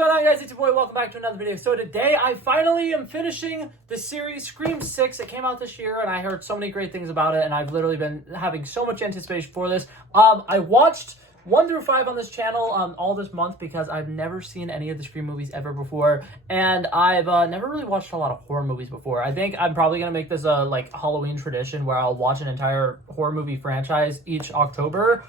going on, guys? It's your boy. Welcome back to another video. So today, I finally am finishing the series Scream 6. It came out this year, and I heard so many great things about it, and I've literally been having so much anticipation for this. I watched 1 through 5 on this channel all this month because I've never seen any of the Scream movies ever before, and I've never really watched a lot of horror movies before. I think I'm probably going to make this a Halloween tradition where I'll watch an entire horror movie franchise each October.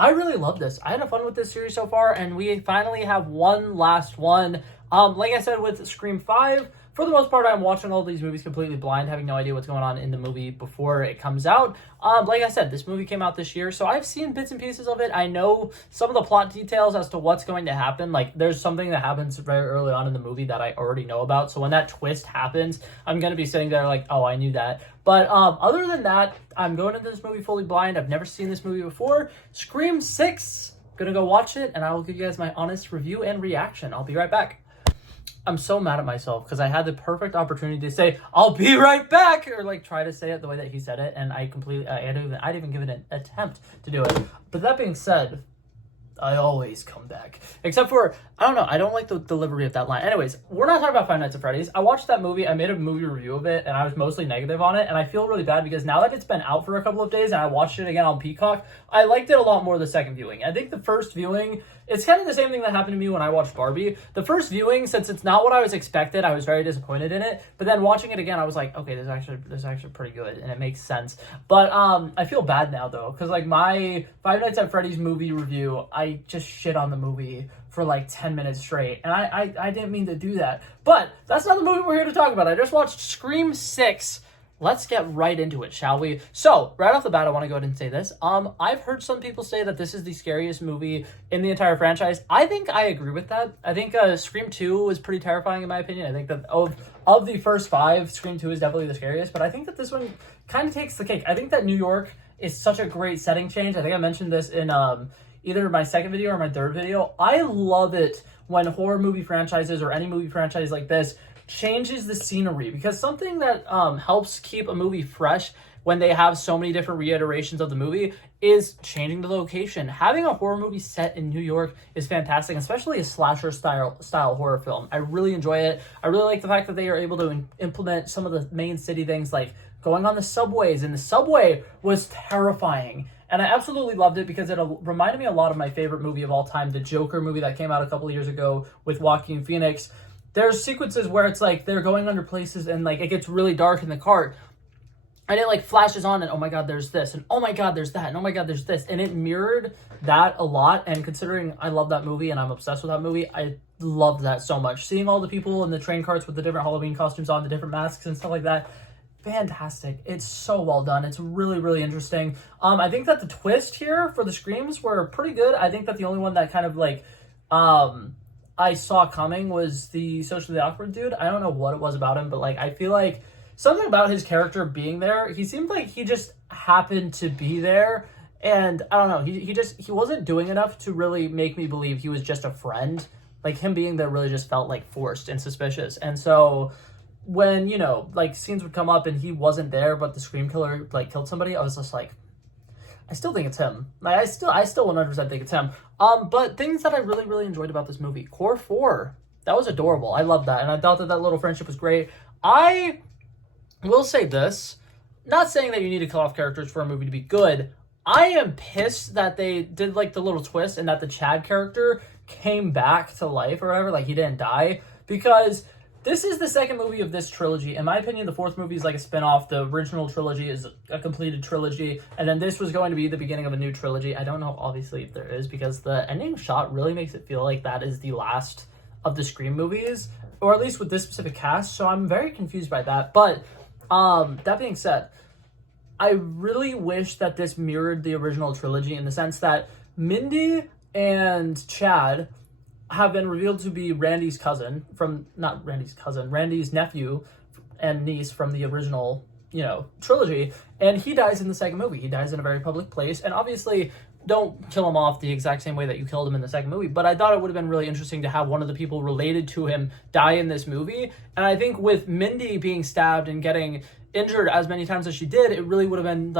I really love this. I had fun with this series so far, and we finally have one last one. Like I said, with Scream 5, for the most part, I'm watching all these movies completely blind, having no idea what's going on in the movie before it comes out. Like I said, this movie came out this year, so I've seen bits and pieces of it. I know some of the plot details as to what's going to happen. Like, there's something that happens very early on in the movie that I already know about, so when that twist happens, I'm going to be sitting there like, oh, I knew that. But other than that, I'm going into this movie fully blind. I've never seen this movie before. Scream 6, gonna go watch it, and I will give you guys my honest review and reaction. I'll be right back. I'm so mad at myself because I had the perfect opportunity to say, I'll be right back, or try to say it the way that he said it, and I didn't even give it an attempt to do it. But that being said, I always come back. Except for, I don't know, I don't like the delivery of that line. Anyways, we're not talking about Five Nights at Freddy's. I watched that movie, I made a movie review of it, and I was mostly negative on it, and I feel really bad because now that it's been out for a couple of days and I watched it again on Peacock, I liked it a lot more the second viewing. I think the first viewing, it's kind of the same thing that happened to me when I watched Barbie. The first viewing, since it's not what I was expected, I was very disappointed in it. But then watching it again, I was like, okay, this is actually pretty good, and it makes sense. But I feel bad now though, because my Five Nights at Freddy's movie review, I just shit on the movie for 10 minutes straight, and I didn't mean to do that. But that's not the movie we're here to talk about. I just watched Scream 6. Let's get right into it, shall we? So, right off the bat, I want to go ahead and say this. I've heard some people say that this is the scariest movie in the entire franchise. I think I agree with that. I think Scream 2 was pretty terrifying in my opinion. I think that of the first 5, Scream 2 is definitely the scariest, but I think that this one kind of takes the cake. I think that New York is such a great setting change. I think I mentioned this in either my second video or my third video. I love it when horror movie franchises or any movie franchise like this changes the scenery, because something that helps keep a movie fresh when they have so many different reiterations of the movie is changing the location. Having a horror movie set in New York is fantastic, especially a slasher style horror film. I really enjoy it. I really like the fact that they are able to implement some of the main city things, like going on the subways, and the subway was terrifying. And I absolutely loved it because it reminded me a lot of my favorite movie of all time, the Joker movie that came out a couple of years ago with Joaquin Phoenix. There's sequences where it's they're going under places and it gets really dark in the cart, and it flashes on, and oh my god, there's this, and oh my god, there's that, and oh my god, there's this, and it mirrored that a lot. And considering I love that movie and I'm obsessed with that movie, I loved that so much. Seeing all the people in the train carts with the different Halloween costumes on, the different masks and stuff like that, fantastic. It's so well done. It's really, really interesting. I think that the twist here for the Screams were pretty good. I think that the only one that kind of I saw coming was the socially awkward dude. I don't know what it was about him, but I feel like something about his character being there, he seemed like he just happened to be there, and I don't know, he wasn't doing enough to really make me believe he was just a friend. Him being there really just felt forced and suspicious. And so when scenes would come up and he wasn't there, but the Scream killer killed somebody, I was just I still think it's him. I still 100% think it's him. But things that I really, really enjoyed about this movie. Core 4. That was adorable. I love that. And I thought that little friendship was great. I will say this. Not saying that you need to kill off characters for a movie to be good. I am pissed that they did the little twist and that the Chad character came back to life or whatever. He didn't die. Because this is the second movie of this trilogy. In my opinion, the fourth movie is a spin-off. The original trilogy is a completed trilogy. And then this was going to be the beginning of a new trilogy. I don't know, obviously, if there is, because the ending shot really makes it feel like that is the last of the Scream movies, or at least with this specific cast. So I'm very confused by that. But that being said, I really wish that this mirrored the original trilogy in the sense that Mindy and Chad have been revealed to be Randy's nephew and niece from the original, trilogy. And he dies in the second movie. He dies in a very public place. And obviously, don't kill him off the exact same way that you killed him in the second movie. But I thought it would have been really interesting to have one of the people related to him die in this movie. And I think with Mindy being stabbed and getting injured as many times as she did, it really would have been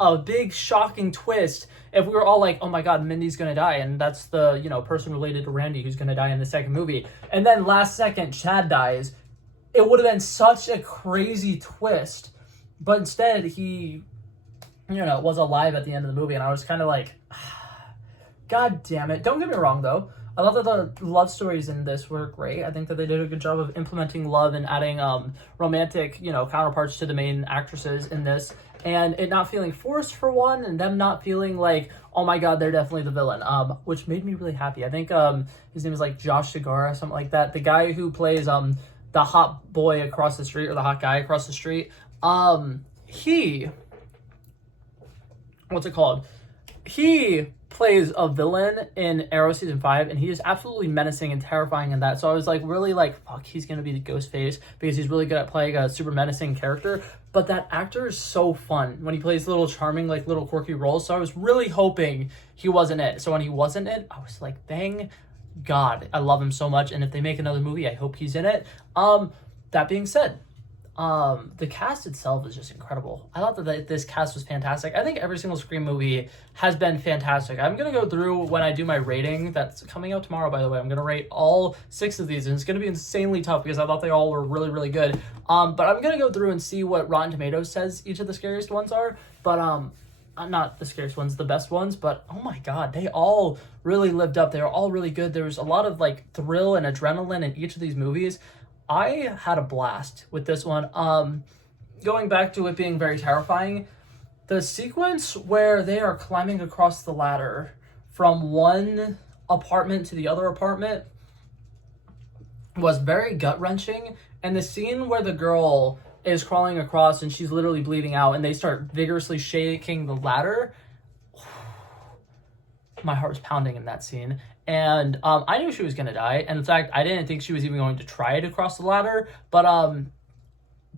a big shocking twist if we were all like, oh my god, Mindy's gonna die, and that's the, you know, person related to Randy who's gonna die in the second movie, and then last second Chad dies. It would have been such a crazy twist, but instead he, you know, was alive at the end of the movie, and I was kind of like, god damn it. Don't get me wrong though, I thought that the love stories in this were great. I think that they did a good job of implementing love and adding romantic, you know, counterparts to the main actresses in this, and it not feeling forced for one, and them not feeling like, oh my god, they're definitely the villain, which made me really happy. I think his name is like Josh Segarra, something like that. The guy who plays the hot boy across the street, or the hot guy across the street, he, what's it called? He plays a villain in Arrow season 5, and he is absolutely menacing and terrifying in that. So I was like, really like, fuck, he's gonna be the Ghostface, because he's really good at playing a super menacing character. But that actor is so fun when he plays little charming, like little quirky roles. So I was really hoping he wasn't it. So when he wasn't it, I was like, thank God, I love him so much. And if they make another movie, I hope he's in it. That being said, the cast itself is just incredible. I thought that this cast was fantastic. I think every single Scream movie has been fantastic. I'm going to go through when I do my rating. That's coming out tomorrow, by the way. I'm going to rate all 6 of these, and it's going to be insanely tough because I thought they all were really, really good. But I'm going to go through and see what Rotten Tomatoes says each of the scariest ones are. But, not the scariest ones, the best ones, but oh my god, they all really lived up. They were all really good. There was a lot of like thrill and adrenaline in each of these movies. I had a blast with this one. Going back to it being very terrifying, the sequence where they are climbing across the ladder from one apartment to the other apartment was very gut-wrenching, and the scene where the girl is crawling across and she's literally bleeding out and they start vigorously shaking the ladder, my heart was pounding in that scene. And I knew she was going to die, and in fact I didn't think she was even going to try to cross the ladder, but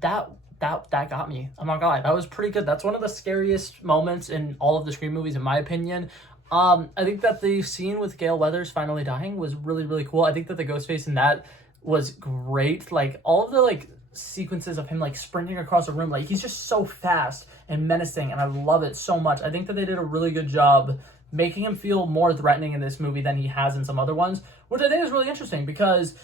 that got me. I'm not gonna lie, that was pretty good. That's one of the scariest moments in all of the Scream movies, in my opinion. I think that the scene with Gale Weathers finally dying was really, really cool. I think that the Ghostface in that was great. Like all of the like sequences of him like sprinting across a room, like he's just so fast and menacing, and I love it so much. I think that they did a really good job making him feel more threatening in this movie than he has in some other ones, which I think is really interesting, because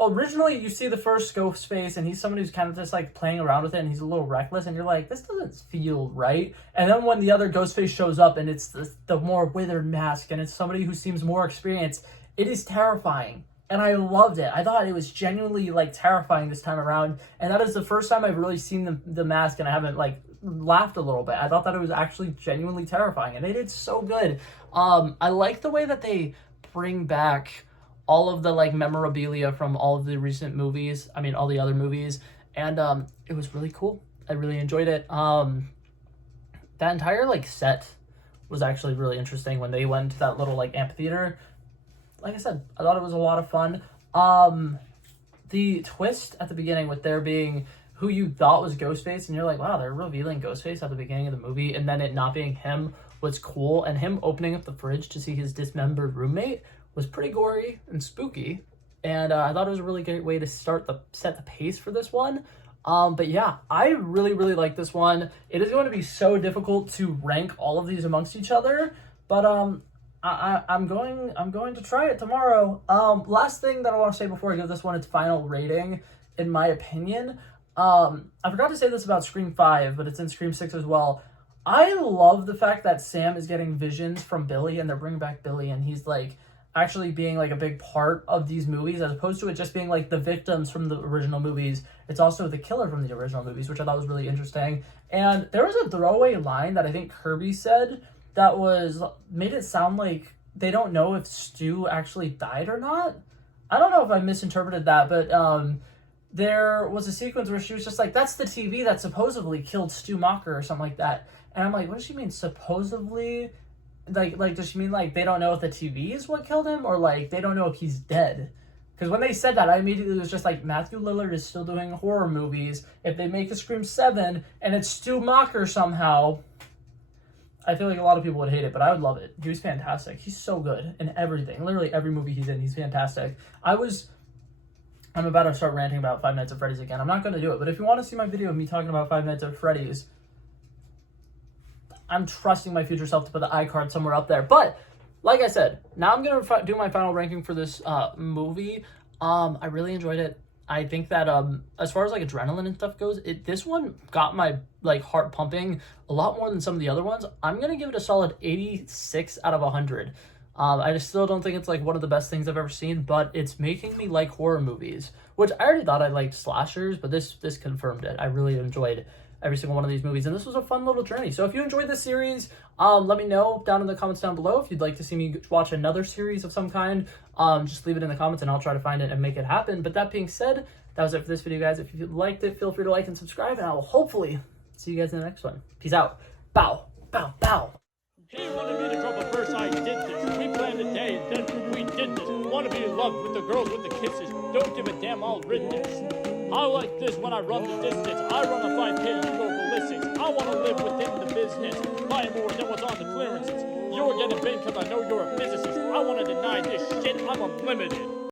originally you see the first Ghostface and he's somebody who's kind of just like playing around with it, and he's a little reckless, and you're like, this doesn't feel right. And then when the other Ghostface shows up and it's the more withered mask, and it's somebody who seems more experienced, it is terrifying. And I loved it. I thought it was genuinely like terrifying this time around, and that is the first time I've really seen the mask and I haven't like laughed a little bit. I thought that it was actually genuinely terrifying, and they did so good. I like the way that they bring back all of the like memorabilia from all of the recent movies, I mean all the other movies, and it was really cool. I really enjoyed it. That entire like set was actually really interesting when they went to that little like amphitheater. Like I said, I thought it was a lot of fun. The twist at the beginning with there being who you thought was Ghostface, and you're like, wow, they're revealing Ghostface at the beginning of the movie, and then it not being him was cool, and him opening up the fridge to see his dismembered roommate was pretty gory and spooky, and I thought it was a really great way to set the pace for this one. But yeah, I really, really like this one. It is going to be so difficult to rank all of these amongst each other, but I'm going to try it tomorrow. Last thing that I want to say before I give this one its final rating, in my opinion, I forgot to say this about Scream 5, but it's in Scream 6 as well. I love the fact that Sam is getting visions from Billy, and they're bringing back Billy, and he's like actually being like a big part of these movies, as opposed to it just being like the victims from the original movies. It's also the killer from the original movies, which I thought was really interesting. And there was a throwaway line that I think Kirby said that made it sound like they don't know if Stu actually died or not. I don't know if I misinterpreted that, but there was a sequence where she was just like, that's the TV that supposedly killed Stu Macher or something like that. And I'm like, what does she mean supposedly? Like does she mean like they don't know if the TV is what killed him, or like they don't know if he's dead? Because when they said that, I immediately was just like, Matthew Lillard is still doing horror movies. If they make a Scream 7 and it's Stu Macher somehow, I feel like a lot of people would hate it, but I would love it. He was fantastic. He's so good in everything. Literally every movie he's in, he's fantastic. I'm about to start ranting about Five Nights at Freddy's again. I'm not going to do it, but if you want to see my video of me talking about Five Nights at Freddy's, I'm trusting my future self to put the iCard somewhere up there. But like I said, now I'm going to do my final ranking for this movie. I really enjoyed it. I think that as far as like adrenaline and stuff goes, this one got my like heart pumping a lot more than some of the other ones. I'm going to give it a solid 86 out of 100. I just still don't think it's like one of the best things I've ever seen, but it's making me like horror movies, which I already thought I liked slashers, but this confirmed it. I really enjoyed every single one of these movies, and this was a fun little journey. So if you enjoyed this series, let me know down in the comments down below if you'd like to see me watch another series of some kind. Just leave it in the comments and I'll try to find it and make it happen. But that being said, that was it for this video, guys. If you liked it, feel free to like and subscribe, and I will hopefully see you guys in the next one. Peace out. Bow, bow, bow. He wanted me to drop a verse, I did this. We planned a day, and then we did this. Wanna be in love with the girls with the kisses. Don't give a damn, I'll rid this. I like this when I run the distance. I run a 5K, you go ballistics. I wanna live within the business. Buy more than what's on the clearances. You're getting big cause I know you're a physicist. I wanna deny this shit, I'm unlimited.